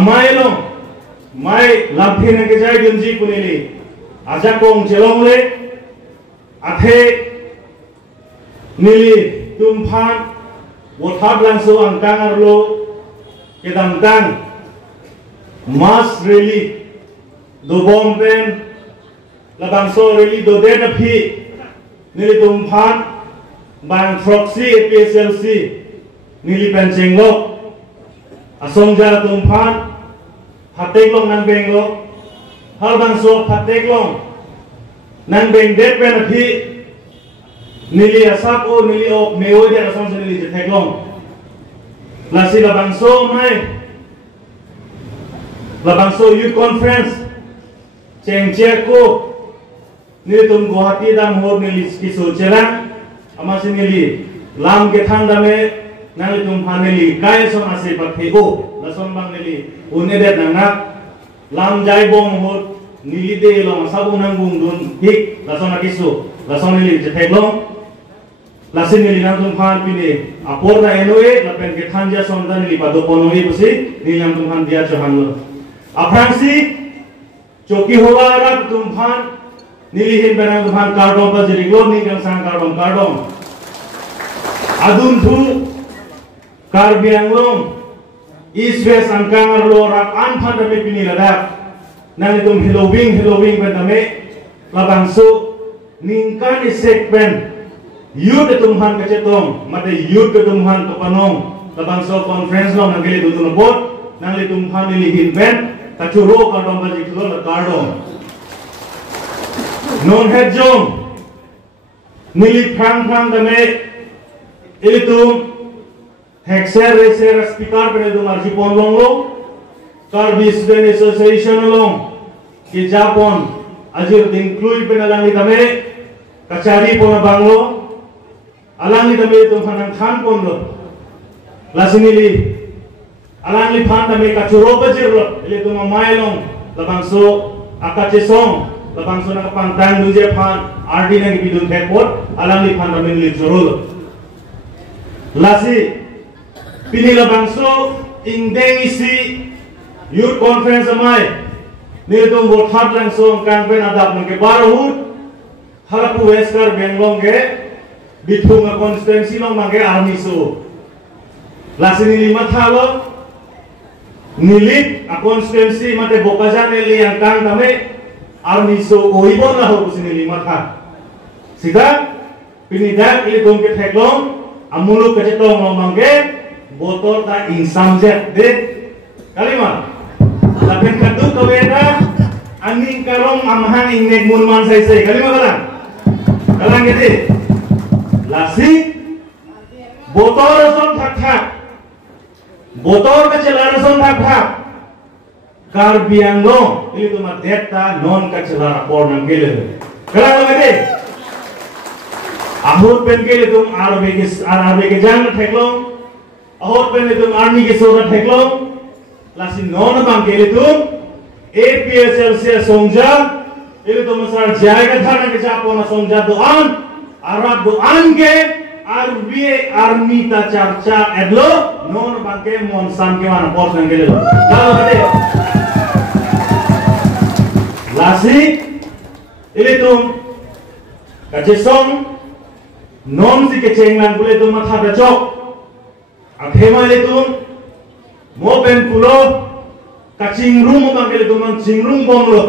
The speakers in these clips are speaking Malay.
amai long mai lampi nang kejai dunji kunili aja kong jelong le athe nili tumphan wothab langso angkang arlo kedang dang mass rally do bomben labangso rally do dena phi nili tumphan bang proxy PSLC nili penjenglo asongja tumphan hateklong nang benglo hal bangso hateklong nang beng det pen phi nili asapo nili ok meo dia asong nili jeteklong lasi labangso mai labangso youth conference cengcer ko nili tum Guwahati dam hor nili kisul celang amasi nili lam ke thanda me nali tum phaneli kai som ase pathego lason bang nili unedet nangak lam jai bong hor nili de long sabu nanggung dun hik lason akisu lason nili jeteklong lasin nili nang tum phan pini apor na enoe lapen ke thanja sonda nili padoponoi busi nili nang tum phan dia chahanlo Aprangsi choki hoba rak tumphan nilihin benang tumphan kardom pa jiriglo ni kang sang kardom adun thu Karbi Anglong East West angkang arlo rak anphan dame pini ladak nang itum Halloween pendame labangso ningkan isek pen youth tumphan kacetong mate youth tumphan topanong labangso conference lo nang gele dudun bot nang tumphan nilihin pen kacuro kardom baji kilo kardom non hedjong nili prang dame itu hekser reser speaker pene do marji ponlong lo Karbi Student Association long ki Japon ajir include pene langi dame kacari pona banglo alangi dame itu hanang khan ponlo lasinili alang li phan dame kachuro bajirlo ile tu mamailong labangso akachesong labangso na pantang duje phan RD na gibidun thekpot alang li phan dame li jorol lasi pini labangso ingdeng isi youth conference amai ne tu wothab langso kang pen adap nge barhut halapu western benglong ge bithunga constituency long mangge army so lasi ni lima thalo nilit a constituency mate bokajan eli yang kang tame army so oibon la ho kusini lima tha sida pinidak ili dongke theklong amulu kacetong lomangge botol ta insamjet de kalima lapen kadu kawena aning karong amhan ingnek munman sai kalima kalang gede lasi botol son thak botol kecelara son thak Karbi Anglong itu mah deta non kecelara por nang gele kalang gede ahut pen gele tum arbe ke jang theklong ahut pen tum army ke sora theklong lasi non bang gele tum APSLC songja itu tum sar jaga thana ke japona songja doan arab doan ke RBA army ta charcha edlo non bangke monsan ke mana pos nang gele kalau gede lasi ini tum kacesong non si kecenglan bule tum matha bacok akhema ini tum mopen pulo kacing room bangke tum cing room bonglo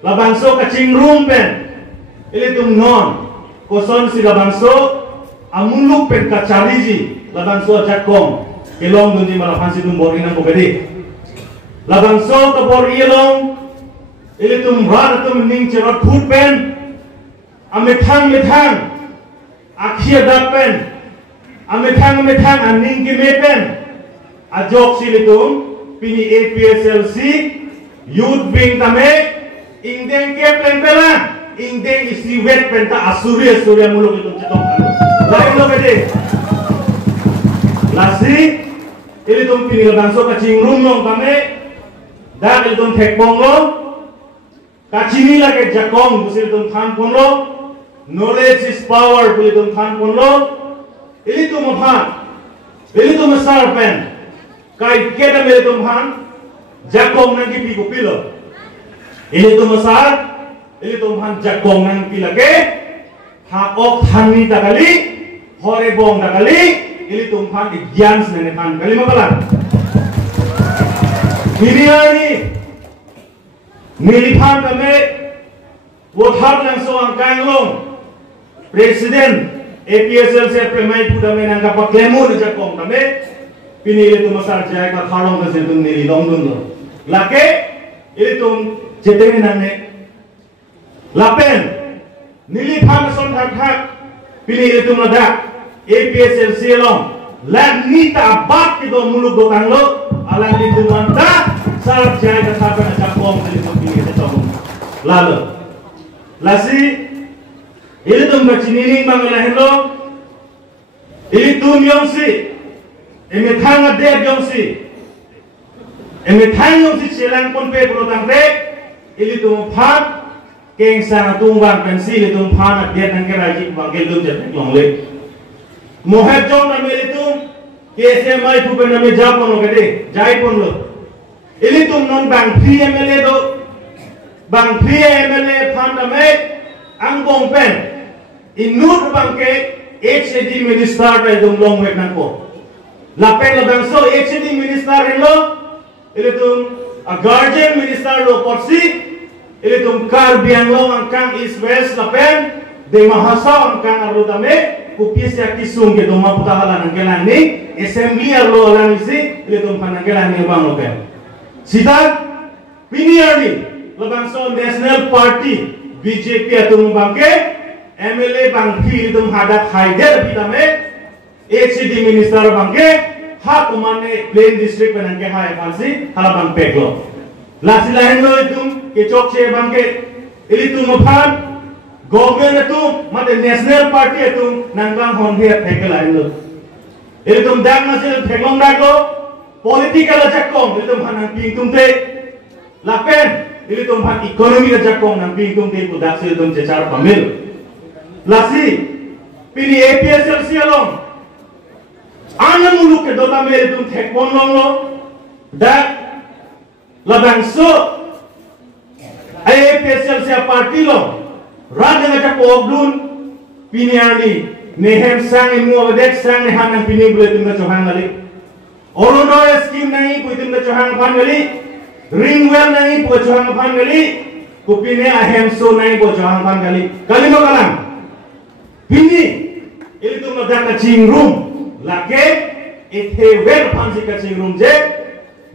labangso kacing room pen ini tum non koson si labangso amuluk pen kacariji labangso jakong kelong dunji malah Hanse tum bori nang bogedi labangso to bori elong ili tum rad tum ning cerot phut pen amethang akhia dat pen amethang aning ki me pen ajok sili tum pini APSLC youth wing tame ingdeng ke pen pela ingdeng isi wet pen ta asurya muluk itu cetong lain lo gede lasi ili tum pini labangso kacing room long tame dak ili tum thekbong lo kacini lage jakong busil tum than ponlo knowledge is power buli tum than ponlo ili tum sar pen kai keda mele tum han jakong nang kipi ko pilo. Ini tu masar, ini tu han jakong nang pilake, hakok hani takali, hore bong takali, ini tu han igyan senene han kali mabalan. Ini ni, milipan kami, wothar langsung angkang long, presiden APSL se premai puda me nang kapak lemu na jakong kami, pinili tu masar jaya ka kharong ka sentung nili long dun lo. Lake, ini tu jeteng nang ne, lapen, nili pan son thak pinili tu mada APSL se long, lan nita bat kido muluk do tang lo, alang di tu manda sar jaya ka thak na jakong nili tu pinili tu lalu, lasi. Ini tu macam ini bangla hello. Ini tu yongsi, ini thang ada yongsi, ini thang yongsi selang pun pe berotang te. Ini tu phan, keng sang tunggang pensi ini tu phan ada nang kerajin bangkel tu jadi longlek. Mohon jom nama ini tu, KSMI tu pun nama Japon lo kade, Jaipon lo. Ini tu non bang free MLA do, bang free MLA phan nama Anglong pen. Inut bangke HAD Minister ray dum long wek nangko. Lapen labang so HAD Minister hello. Ile tum a Guardian Minister lo porsi. Ile tum Karbi Anglong angkang East West lapen de mahasa angkang arutame kupis ya kisung ke dum maputahalan angkelan ni assembly lo alang isi ile tum panangkelan ni bang lopen. Sidan piniarni labang so National Party BJP atum bangke MLA bangki itu hadap haider pitame HAD Minister bangke hak umane Plain District penangke hai Hanse halabang peklo lasi lain lo itu ke chok che bangke itu mufan government itu mate National Party itu nanggang honhe peklo lain lo itu dak masih peklong dako political jakong itu hanang pingtung te lapen itu han ekonomi jakong nang pingtung te budak sil tum cecar pamil. Lasi, pini APSL sialong, angan muluk ke dota mere tum thekpon long lo, dak labang so, APSL sia parti lo, raja ngaca pogdun, pini ani, nehem sang imu abadek sang nehan nang pini bule tum ngacohang gali, Oronoya scheme nangi puitum ngacohang pan gali, ringwell nangi ngacohang pan gali, kupine ahem so nangi ngacohang pan gali, kali mo kalang. Bini, itu mada kacing room, lake, itu wer pansi kacing room je,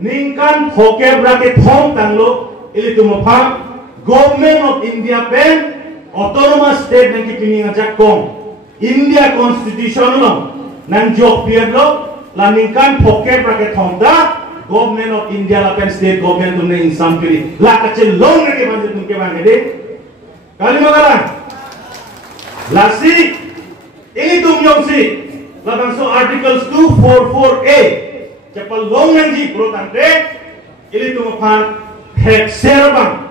ningkan hoker brake thong tanglo, itu mafam, Government of India pen, autonomous state nang kipini ngajak kong, India Constitution lo, nang jok pier lo, la ningkan hoker brake thong ta, Government of India la pen state government tu nang insam kiri, la kacil long nang pansi tu ke bang kede, kali magaran. Lasi, ini tum yongsi, labang so articles 244A, cepal long nanti protante, ini tum pan hek serabang,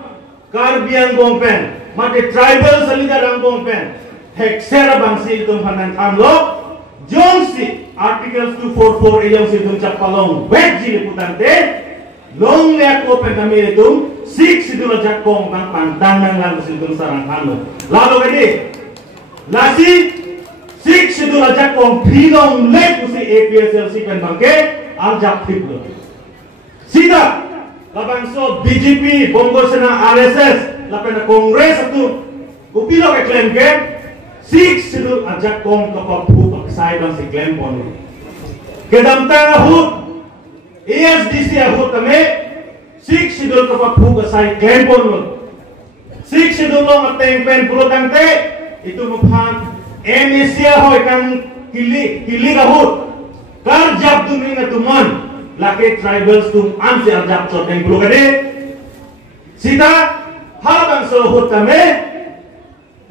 Karbi Anglong pen, mate tribal salida Anglong pen, hek serabang si tum panan tamlo, yongsi articles 244A yongsi tum cepal long wetji protante, long liat ko pen kami tum, sik sidul jakong bang pantang nang lang si tum sarang tamlo, lalu kadi. Lasi sik sidul ajak kong freedom lek usi APSL si pen bangke ajak triplo. Sida labang so BJP Bongo Sena RSS lapen Kongres itu kupilo ke claim ke sik sidul ajak kong kapapu paksai bang si claim pon. Kedam tang ahut ASDC ahut kami sik sidul kapapu kasai claim pon. Sik sidul lo mateng pen puro tangte itu mufan Asia hoy kang kili kahut karjab tuming na tuman laki tribals tum amsi arjab chot kang bulu kade sita halabang sohut kame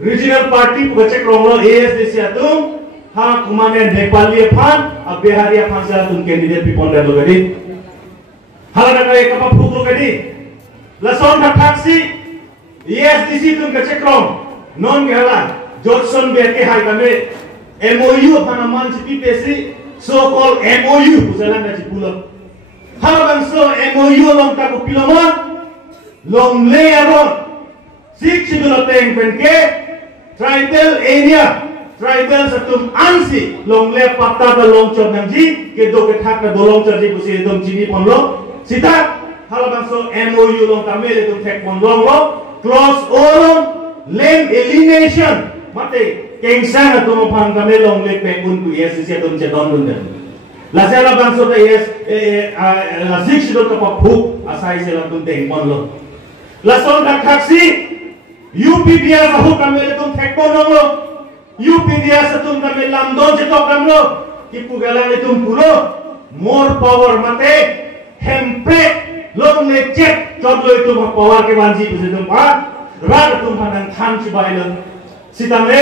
regional party bacek ronglo ASDC atum ha kumane Nepali fan Bihari fan sa tum candidate pipon dalo kade halaga kay kapapuk kade lason na taxi ASDC tum bacek rong non gala Johnson berke hai kami MOU apa nama CPPC so called MOU usalan dari pulau Harabang so MOU long ta ko pilomon long learon sik sidul teng penke tribal area tribal satum ansi long le patta da long chon namji ke do ke thak ka do long chon ji kusi dom chini ponlo sita harabang so MOU long ta mele tum thek pon long lo close all land alienation mate kengsang atum phang ka me long le pe kun ku yes sia tum che don dun den la sela bang so yes la sik sidul ka pa phuk asai sela tum teng pon lo la son da khaksi UPDS ahu ka me tum thek pon lo UPDS atum ka me lam don che tok ram lo ki pu galang tum pulo more power mate hempe long le check chot lo tum power ke banji bu tum pa ra tum hanang than chi bai lo sitame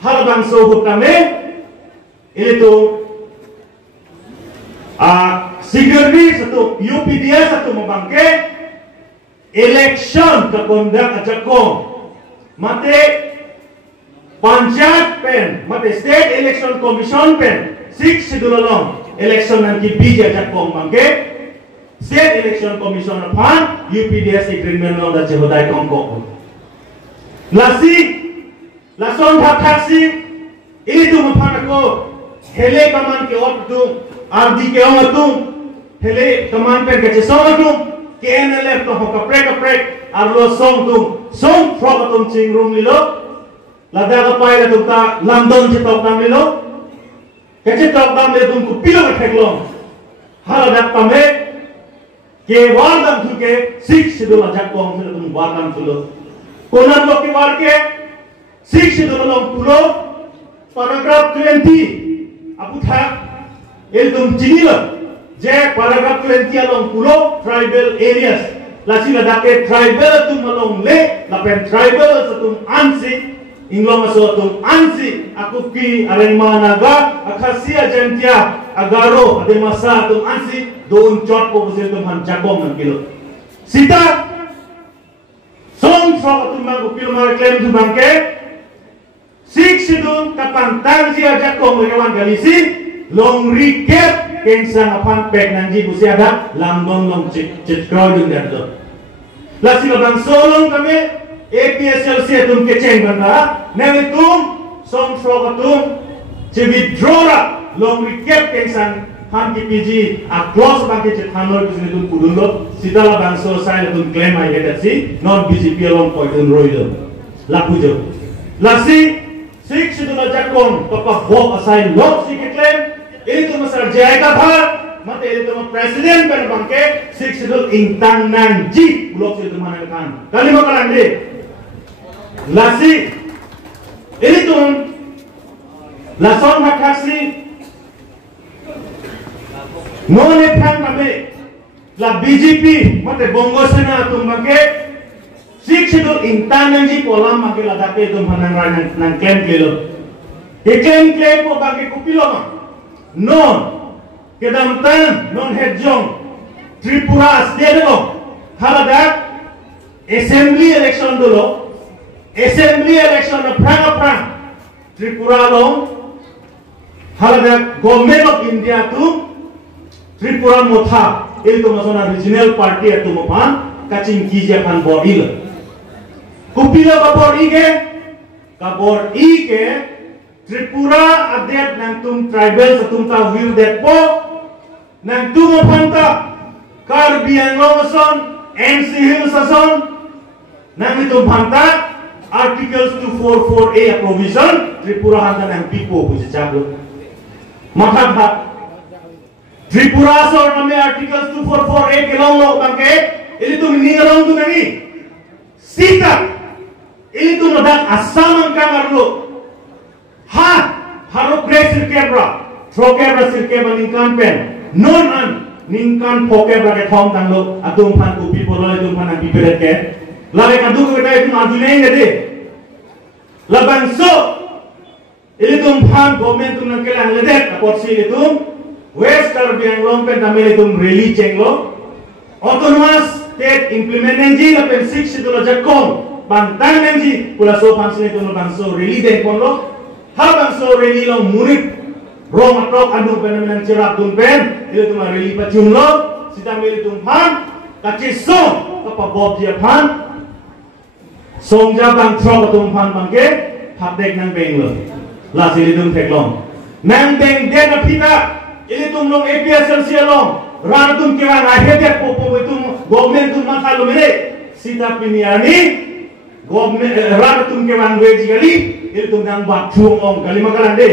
harabang so hu ka me itu security satu UPDS satu membangke election ke kondak ajakong mate panjat pen mate state election commission pen 6 sidulolong election nanti bija ajakong bangke state election commission pan UPDS agreement lo da jehodai kongkok lasi lason taksi ini tu maphanako hele kaman ke optum ardi ke omatum hele kaman pe ke somatum KNLF to ho kaprek arlo song tum song frogatum chingrum lilo lada ka pai la tumta lamdon che tok dam lilo ke che tok dam le tum ku pilo ka theklom hala dak tame ke wardam thu ke sik sidul ajak kong le tum wardam thulo konan lo ki war ke sik sidul long pulo paragraph 20 apu tha el jinila je paragraph 20 along pulo tribal areas lasi ladake tribal tum along le lapen tribal tum ansi inglong aso tum ansi akuki arengmanaga akhasia jantia agaro ademasa tum ansi don chot ko buse tum han jagom nan kilo sita song so tum ma ko kilo mar claim tu bangke sik sidul kapan tanzia jagom rewan galisi long recap kengsang apan pek nanji busi ada lambong long cit crowding dan lo lasi labang solong kami APSLC tum keceng banda nemi tum song froga tum cibi drora long recap kengsang han PG a close bangke cit hanor busi tum kudun lo sita labang so sai tum claim ai get si non BJP long poiton roido lapujo lasi sik sidula jakong papa bo asai lo si claim ini tu masar jaga thar mate ini tu presiden pen bangke sik sidul intang nanji ulok situ mana kan kali mau kalande lasi ini tu lason hakasi none phan mame la BJP mate bongo sena tu bangke sik sidul intang nanji polam make ladake tu mana nan claim kilo claim ko bangke kupilo non kedamtan non hedjong Tripura state lo halada assembly election dulu assembly election na prang Tripura lo halada government of India tu Tripura motha itu masona regional party itu mopan kacing kija kan boril kupilo kabor ike Tripura adet nang tum tribal satum ta will that po nang tum phanta Karbi Anglong MC Hill sason nang itu phanta articles 244A provision Tripura hanta nang pipo buji chaklo makha bha Tripura sor name articles 244A kelong lo bangke ini tum ningalong tu nani sita ini tum nadak asam angkang arlo ha haro pressure camera throw camera sirkeba ningkan pen non an ningkan phokebra ke thong tang lo atum phan ku people lo atum phan bi beret ke lare ka du ke dai tum ajune ngade labang so ili tum phan government tum ke lang lede apot si tum west Karbi Anglong pen tamile tum rally chenglo autonomous state implement nji la pen 6 sidula jakong bantang nji pula so phan sine tum bang so rally den kon lo habang so reli long murid rong atok anu penemen cerap dun pen itu cuma reli pacum lo sita mili tum pan kaci song kapabob dia pan song jabang tro tum pan bangke habdek nang beng lo la sili tum teklong nang beng den apita ili tum long APSL sialong ran tum kira ngahedek popo tum government tum makalo mire sita piniani government ran tum kira ngweji kali ili tum nang bakung ong kali makalan de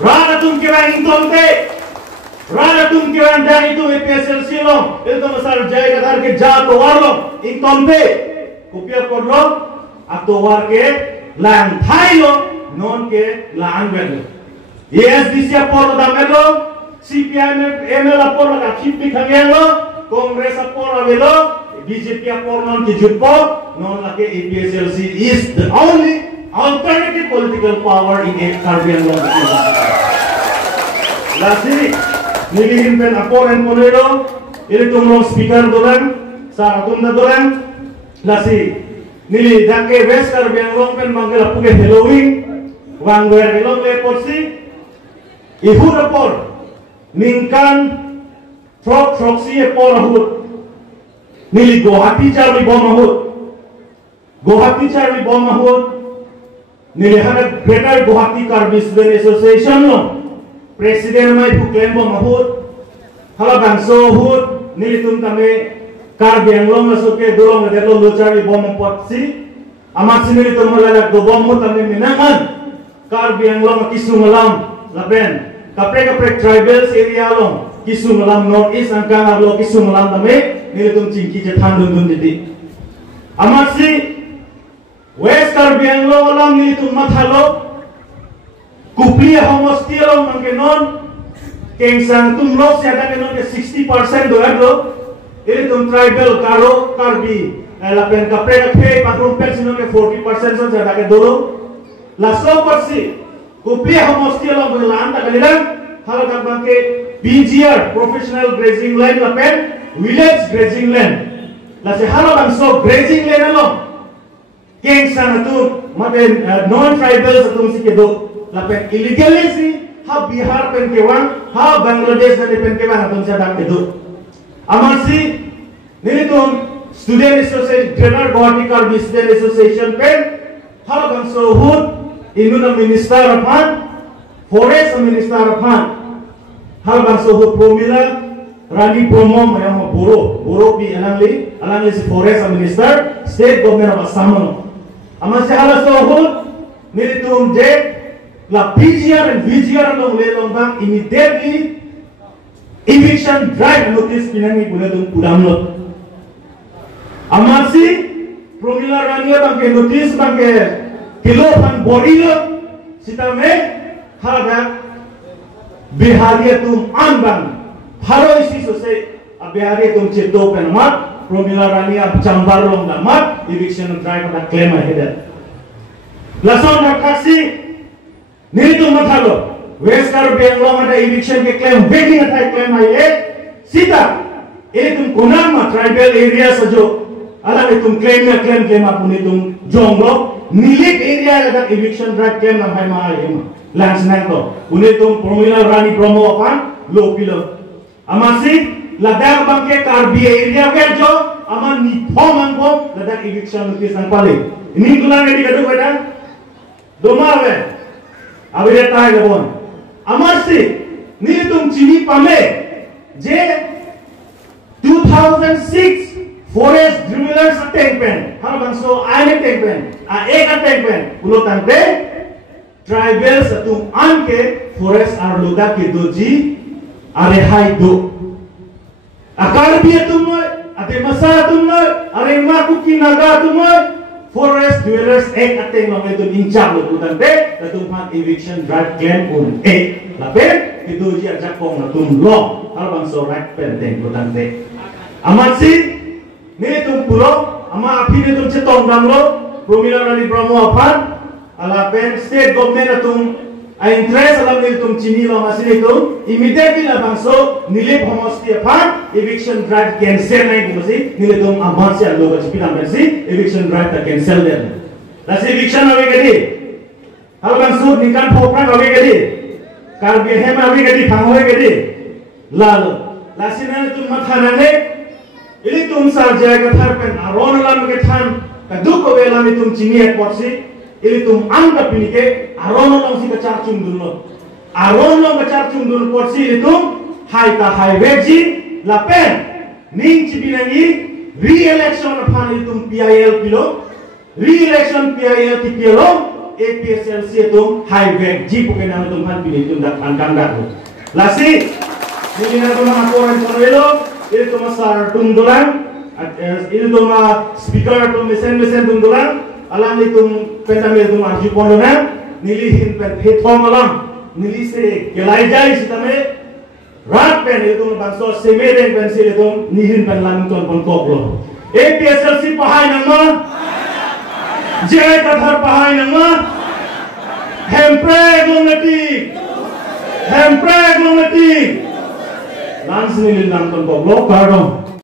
ran tum kira ingtonte Rana tum kiran dan itu APSL silong itu masal jaya kadar ke jato warlo ingtompe kupia korlo atau warke lang thailo non ke lang belo ESDC apolo damelo CPI ML apolo ka chipi khangelo Congress apolo velo BJP apolo non ki jutpo non lake APSLC is the only alternative political power in Karbi Anglong lastly nilihin pen aporen ponero ili tumrong speaker dolan sa atum na dolan lasi nili dake west Karbi Anglong pen manggala puke Halloween wangwer elong le porsi ihud apor ningkan proxy apor ahud nili Guwahati charli bom ahud nili hada Greater Guwahati Karbi Student Association no Presiden mai claim bom ahud hala bangso hud nilitum tame Karbi Anglong asoke dorong delo lochari bom potsi amat sinilitum hala do bom tame minangan Karbi Anglong kisungalam laben kapre tribals area long kisungalam north east angkang arlo kisungalam tame nilitum cingki jethan dun didi amat si west Karbi Anglong alam nilitum mathalo kuplia homostielo mangkenon kengsang tumlo siada kenon ke 60% doado ini tum tribal karo Karbi lapen kapre patron persinon ke 40% son siada ke dolo laso persi kuplia homostielo belan tak kaliran hal kan bangke BGR professional grazing land lapen village grazing land lase halo bangso grazing land along kengsang tu maten non tribal satung sikedo lapen illegally si ha Bihar pen kewan ha Bangladesh dan pen kewan atum sadang itu aman si nilitum student association Greater Guwahati Karbi Student Association pen hal bangso hud inuna minister apan forest minister apan hal bangso hud promila Rani Promo yang boro pi alangli si forest minister state government of Assam aman si hal so hud nilitum je la PGR and VGR long lelong bang immediately eviction drive notice pinangi buladung pudamlot amasi promila rania bang ke notice bang ke kilo pan borilo sitame hada biharia tum anbang haro isi sose biharia tum ceto penamat promila rania jambar long damat eviction drive ada claim ahead lason nakasi nilitum mathalo west Karbi Anglong ada eviction ke claim waiting athai claim ai sita tum kunama tribal area sajo ala tum claim apuni tum jonglo nilik area ada eviction right claim na bhai ma ai landsman to tum promila rani promo apan lopilo amasi ladak bangke Karbi area ke jo aman ni thomang bom ladak eviction notice nang pale ini kulangedi kadu beda domawe Awire tahay gabon. Amarsi nilitum chini pame je 2006 forest drillers tank pen. Hal bangso ane tank pen. Eka tank pen. Ulo tangpe tribals atum anke forest arluda ke doji are hai do. Akarbi atumoi ate masa atumoi are makuki naga atumoi forest dwellers ek ateng long itu incap lo tutan be datum pan eviction drive claim un lapen itu ji ajak kong datum long hal bang so right penteng tutan be amat si ni tum pulo ama api ni tum cetong dang lo promila rani promo apan alapen state government datum interest alam ni tum chini lo masin itu immediately la bang so nilip homosti apan eviction drive cancel naik masi nilitum amat si allo ka chipina masi eviction drive ta cancel den lasi eviction awe gadi hal bang so nikan phopran awe gadi Karbi hem awe gadi phang hoye gadi lal lasina tum mathanane ili tum sarjaya ka tharpen aron lam ke than ka duk wela mi tum chini porsi ili tum angka pinike aron lam si ka char chung dunno aron lam ka char chung dun porsi ili tum hai ka hai veji la pen ning chibinangi re-election aphan ili tum PIL pilo re-election PIL ti pilo APSLC tum hai veg ji puke nang tum han pini tum dak kan dak lasi ini na tum akoran chonelo ili tum sar tum dolan ili tum speaker tum mesen tum dolan alam ili tum pentamil tum arju pondona nili hin pen hethom alam nili se kelai jai sitame rat pen ili tum bangso semeden pen se tum nihin pen lam ton pon koklo APSLC pahai nama jai kathar pahai nama hempreg lomati langsung ini nang ton koklo pardon